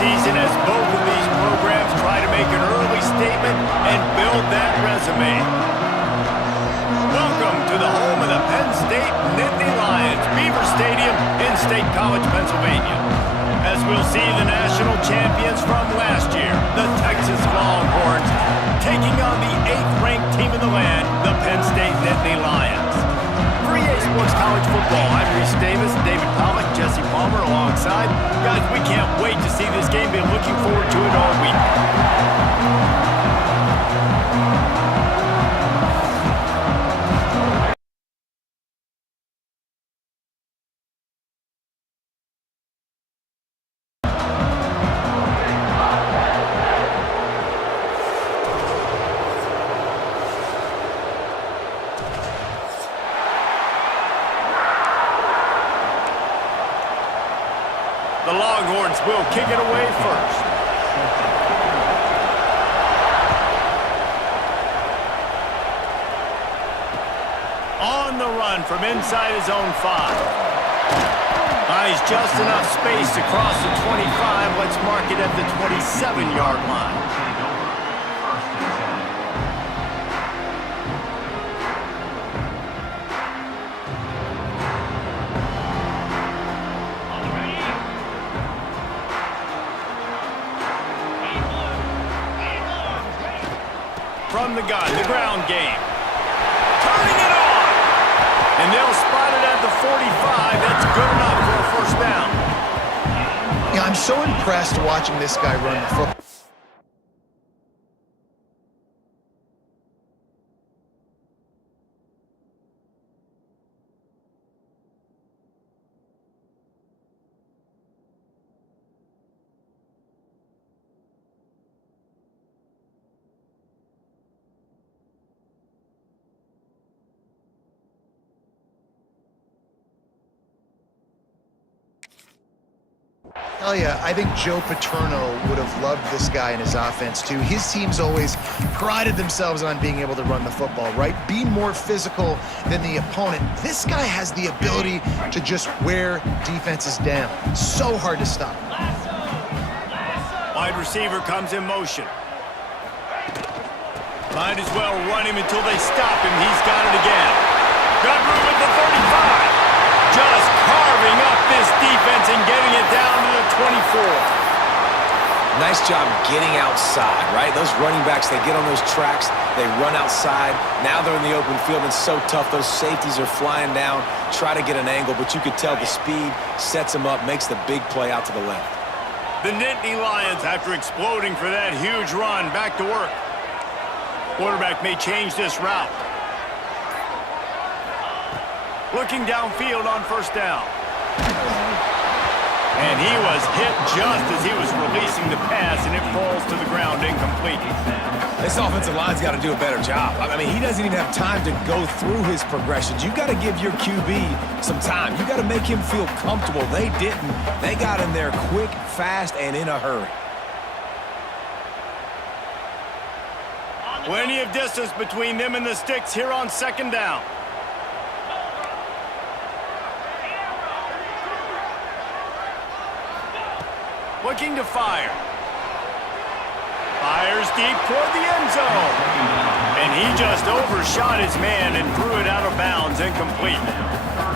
season as both of these programs try to make an early statement and build that resume. Welcome to the home of the Penn State Nittany Lions, Beaver Stadium in State College, Pennsylvania. As we'll see the national champions from last year, the Texas Longhorns, taking on the 8th-ranked team in the land, the Penn State Nittany Lions. For EA Sports College Football, I'm Reese Davis, David Pollack, Jesse Palmer alongside. Guys, we can't wait to see this game. Been looking forward to it all week. The Longhorns will kick it away first. On the run from inside his own 5. Buys just enough space to cross the 25. Let's mark it at the 27-yard line. From the gun, the ground game. Turning it on! And they'll spot it at the 45. That's good enough for a first down. Yeah, I'm so impressed watching this guy run the football. Hell yeah, I think Joe Paterno would have loved this guy in his offense too. His teams always prided themselves on being able to run the football, right? Being more physical than the opponent. This guy has the ability to just wear defenses down. So hard to stop. Wide receiver comes in motion. Might as well run him until they stop him. He's got it again. Got room at the 35. Just carving up this defense and getting it down to the 24. Nice job getting outside, right? Those running backs, they get on those tracks, they run outside. Now they're in the open field, and it's so tough. Those safeties are flying down, try to get an angle, but you could tell the speed sets them up, makes the big play out to the left. The Nittany Lions, after exploding for that huge run, back to work. Quarterback may change this route. Looking downfield on first down. And he was hit just as he was releasing the pass, and it falls to the ground incomplete. This offensive line's got to do a better job. I mean, he doesn't even have time to go through his progressions. You got to give your QB some time. You got to make him feel comfortable. They didn't. They got in there quick, fast, and in a hurry. Plenty of distance between them and the sticks here on second down. Looking to fire. Fires deep toward the end zone. And he just overshot his man and threw it out of bounds, incomplete.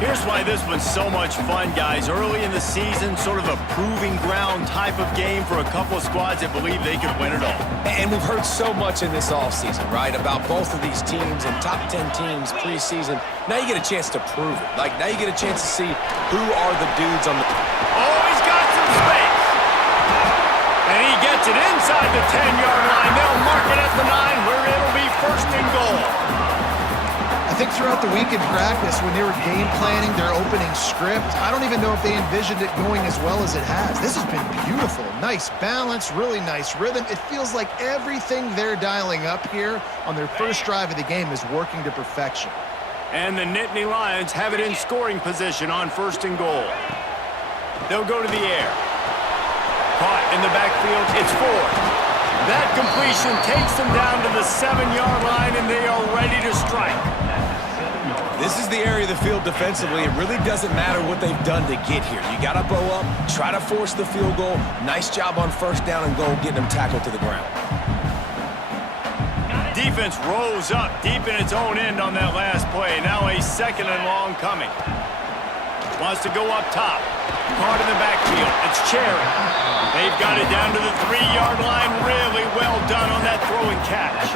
Here's why this was so much fun, guys. Early in the season, sort of a proving ground type of game for a couple of squads that believe they could win it all. And we've heard so much in this offseason, right, about both of these teams and top 10 teams preseason. Now you get a chance to prove it. Like, now you get a chance to see who are the dudes on the... Oh, he's got some space. And he gets it inside the 10-yard line. They'll mark it at the 9 where it'll be first and goal. I think throughout the week in practice, when they were game planning their opening script, I don't even know if they envisioned it going as well as it has. This has been beautiful. Nice balance, really nice rhythm. It feels like everything they're dialing up here on their first drive of the game is working to perfection. And the Nittany Lions have it in scoring position on first and goal. They'll go to the air. Caught in the backfield, it's Ford. That completion takes them down to the 7-yard line, and they are ready to strike. This is the area of the field defensively. It really doesn't matter what they've done to get here. You got to bow up, try to force the field goal. Nice job on first down and goal, getting them tackled to the ground. Defense rose up deep in its own end on that last play. Now a 2nd and long coming. Wants to go up top. Caught in the backfield. It's Cherry. They've got it down to the 3-yard line. Really well done on that throw and catch.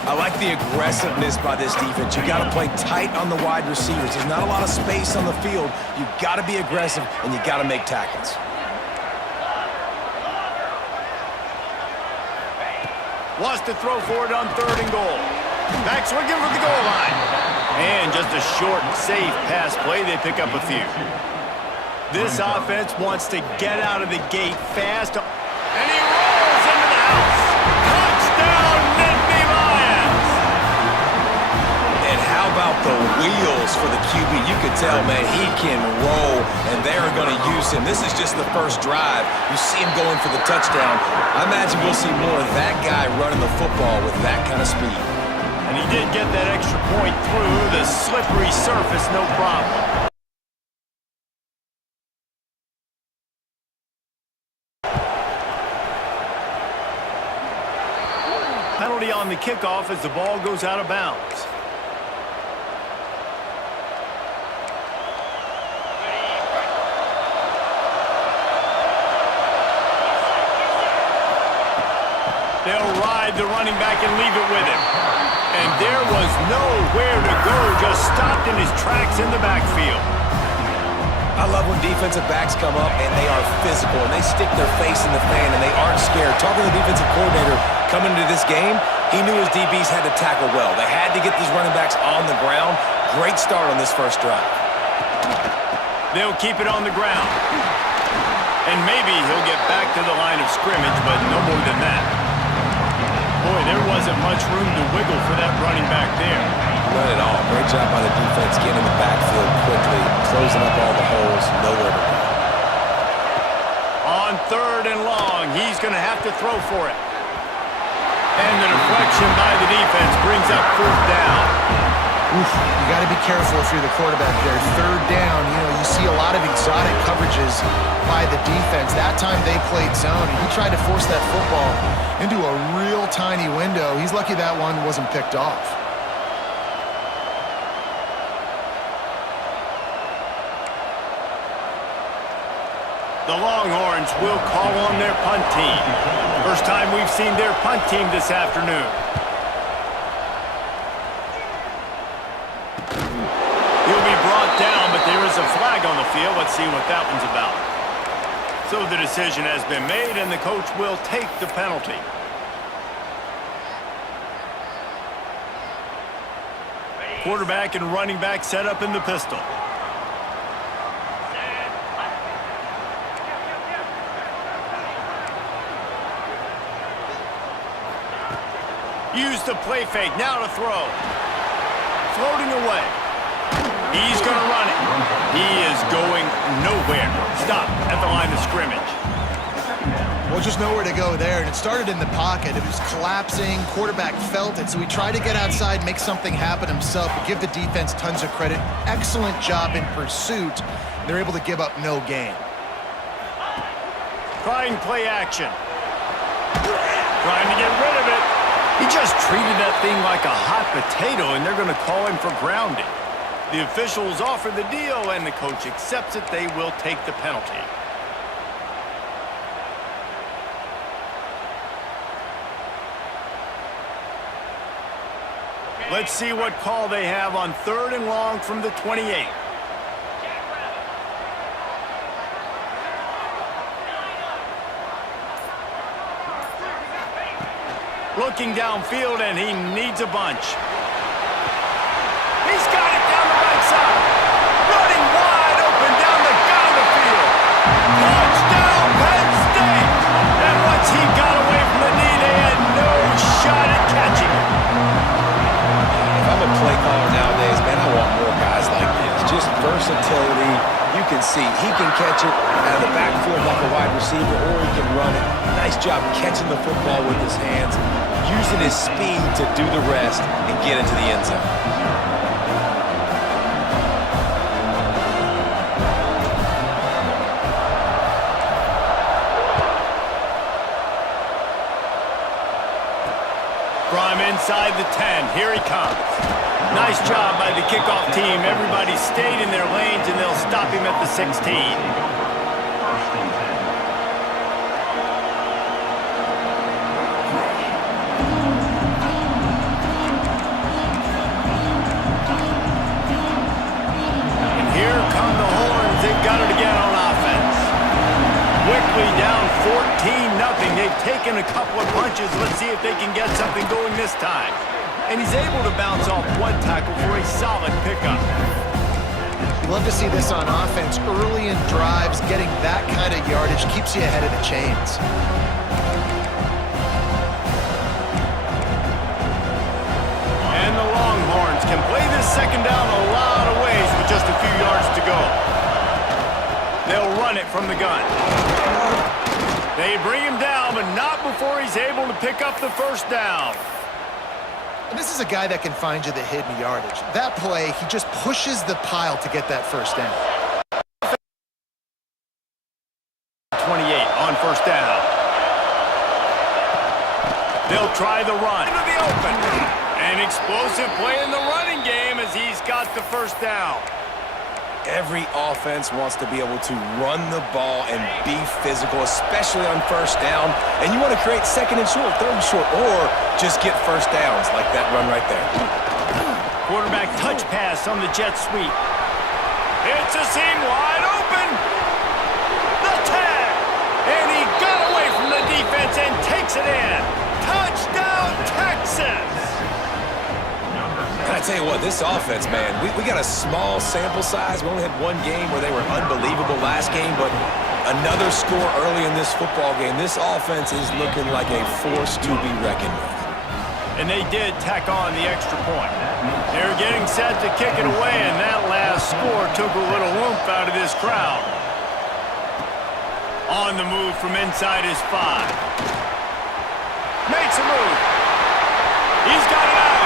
I like the aggressiveness by this defense. You got to play tight on the wide receivers. There's not a lot of space on the field. You got to be aggressive, and you got to make tackles. Wants to throw for it on 3rd and goal. Back swinging for the goal line. And just a short, safe pass play. They pick up a few. This offense wants to get out of the gate fast. And he rolls into the house. Touchdown, Nlig Lions. And how about the wheels for the QB? You could tell, man, he can roll, and they're going to use him. This is just the first drive. You see him going for the touchdown. I imagine we'll see more of that guy running the football with that kind of speed. And he did get that extra point through the slippery surface, no problem. Penalty on the kickoff as the ball goes out of bounds. They'll ride the running back and leave it with him. And there was nowhere to go, just stopped in his tracks in the backfield. I love when defensive backs come up and they are physical and they stick their face in the fan and they aren't scared. Talking to the defensive coordinator coming into this game, he knew his DBs had to tackle well. They had to get these running backs on the ground. Great start on this first drive. They'll keep it on the ground. And maybe he'll get back to the line of scrimmage, but no more than that. Boy, there wasn't much room to wiggle for that running back there. Not at all. Great job by the defense getting in the backfield quickly, closing up all the holes, nowhere to go. On 3rd and long, he's going to have to throw for it. And the deflection by the defense brings up 4th down. Oof, you got to be careful if you're the quarterback there. 3rd down, you see a lot of exotic coverages by the defense. That time they played zone, and he tried to force that football into a real tiny window. He's lucky that one wasn't picked off. The Longhorns will call on their punt team. First time we've seen their punt team this afternoon. He'll be brought down, but there is a flag on the field. Let's see what that one's about. So the decision has been made, and the coach will take the penalty. Quarterback and running back set up in the pistol. Use the play fake, now to throw. Floating away. He's going to run it. He is going nowhere. Stop at the line of scrimmage. Well, just nowhere to go there, and it started in the pocket. It was collapsing. Quarterback felt it, so he tried to get outside, make something happen himself, but give the defense tons of credit. Excellent job in pursuit. They're able to give up no gain. Trying play action. Trying to get rid of it. He just treated that thing like a hot potato, and they're going to call him for grounding. The officials offer the deal, and the coach accepts it. They will take the penalty. Let's see what call they have on 3rd and long from the 28. Looking downfield, and he needs a bunch. He's got it down the right side. Running wide open down the gut of the field. Touchdown, Penn State! And once he got away from the knee, they had no shot at catching him. If I'm a play caller nowadays, man, I want more guys like this. Just versatility. You can see he can catch it out of the backfield like a wide receiver, or he can run it. Nice job catching the football with his hands, using his speed to do the rest and get into the end zone. here he comes. Nice job by the kickoff team. Everybody stayed in their lanes, and they'll stop him at the 16. Got it again on offense. Quickly down 14-0. They've taken a couple of punches. Let's see if they can get something going this time. And he's able to bounce off one tackle for a solid pickup. Love to see this on offense. Early in drives, getting that kind of yardage keeps you ahead of the chains. And the Longhorns can play this second down a lot of ways with just a few yards to go. They'll run it from the gun. They bring him down, but not before he's able to pick up the first down. And this is a guy that can find you the hidden yardage. That play, he just pushes the pile to get that first down. 28 on first down. They'll try the run into the open. An explosive play in the running game as he's got the first down. Every offense wants to be able to run the ball and be physical, especially on first down. And you want to create second and short, third and short, or just get first downs like that run right there. Quarterback touch pass on the jet sweep. It's a seam wide open. The tag. And he got away from the defense and takes it in. Touchdown, Texas. And I tell you what, this offense, man, we got a small sample size. We only had one game where they were unbelievable last game, but another score early in this football game. This offense is looking like a force to be reckoned with. And they did tack on the extra point. They were getting set to kick it away, and that last score took a little oomph out of this crowd. On the move from inside his 5. Makes a move. He's got it out.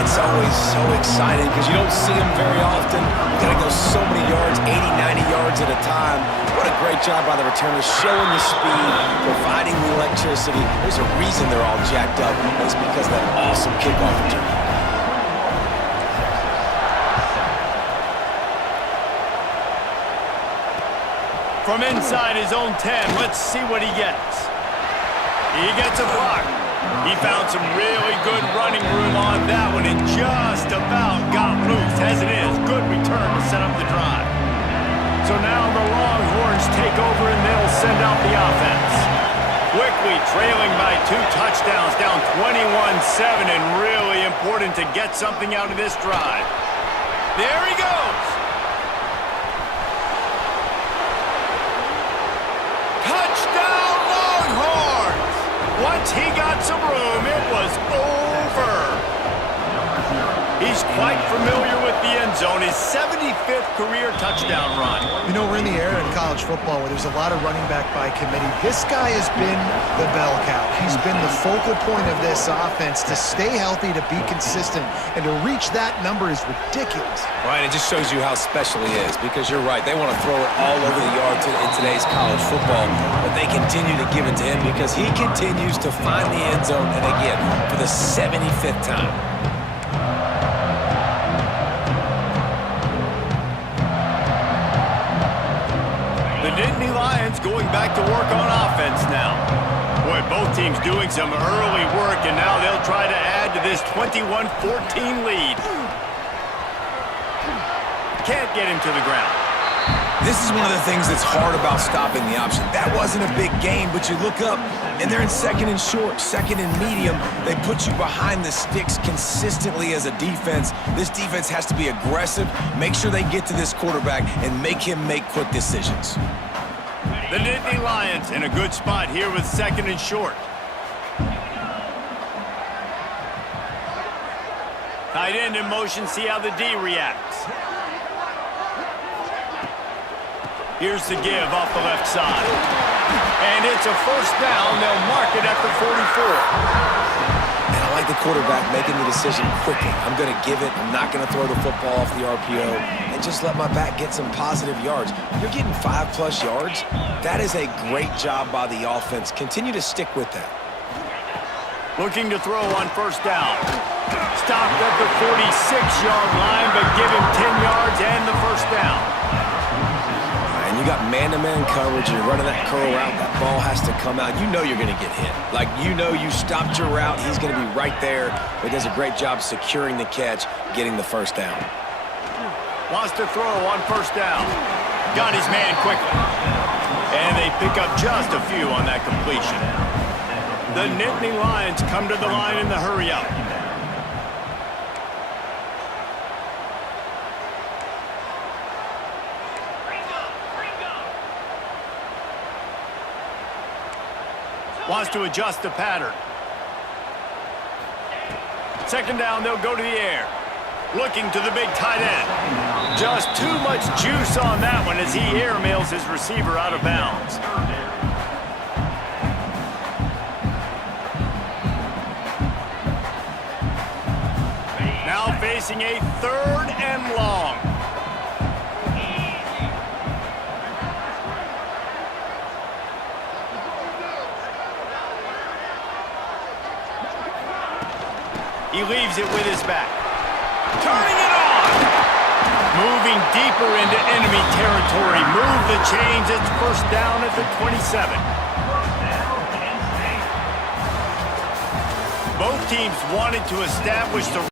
It's always so exciting because you don't see them very often. You got to go so many yards, 80, 90 yards at a time. What a great job by the returners, showing the speed, providing the electricity. There's a reason they're all jacked up. It's because of that awesome kickoff return. From inside his own 10, let's see what he gets. He gets a block. He found some really good running room on that one and just about got loose. As it is, good return to set up the drive. So now the Longhorns take over and they'll send out the offense. Quickly trailing by 2 touchdowns, down 21-7, and really important to get something out of this drive. There he goes. Touchdown Longhorns! Once he got some room, it was over. He's quite familiar with the end zone, his 75th career touchdown run. You know, we're in the era in college football where there's a lot of running back by committee. This guy has been the bell cow. He's been the focal point of this offense. To stay healthy, to be consistent, and to reach that number is ridiculous. Right, it just shows you how special he is, because you're right. They want to throw it all over the yard in today's college football, but they continue to give it to him because he continues to find the end zone, and again, for the 75th time. The Nittany Lions going back to work on offense now. Boy, both teams doing some early work, and now they'll try to add to this 21-14 lead. Can't get him to the ground. This is one of the things that's hard about stopping the option. That wasn't a big gain, but you look up, and they're in second and short, second and medium. They put you behind the sticks consistently as a defense. This defense has to be aggressive, make sure they get to this quarterback, and make him make quick decisions. The Nittany Lions in a good spot here with second and short. Tight end in motion, see how the D reacts. Here's the give off the left side. And it's a first down. They'll mark it at the 44. And I like the quarterback making the decision quickly. I'm going to give it. I'm not going to throw the football off the RPO and just let my back get some positive yards. You're getting 5+ yards. That is a great job by the offense. Continue to stick with that. Looking to throw on first down. Stopped at the 46-yard line, but give him 10 yards and the first down. And you got man-to-man coverage, and you're running that curl route, that ball has to come out. You know you're going to get hit. Like, you know you stopped your route, he's going to be right there. But he does a great job securing the catch, getting the first down. Wants to throw on first down. Got his man quickly. And they pick up just a few on that completion. The Nittany Lions come to the line in the hurry-up. Wants to adjust the pattern. Second down, they'll go to the air. Looking to the big tight end. Just too much juice on that one as he airmails his receiver out of bounds. Now facing a 3rd and long. He leaves it with his back. Turning it on! Moving deeper into enemy territory. Move the chains. It's first down at the 27. Both teams wanted to establish the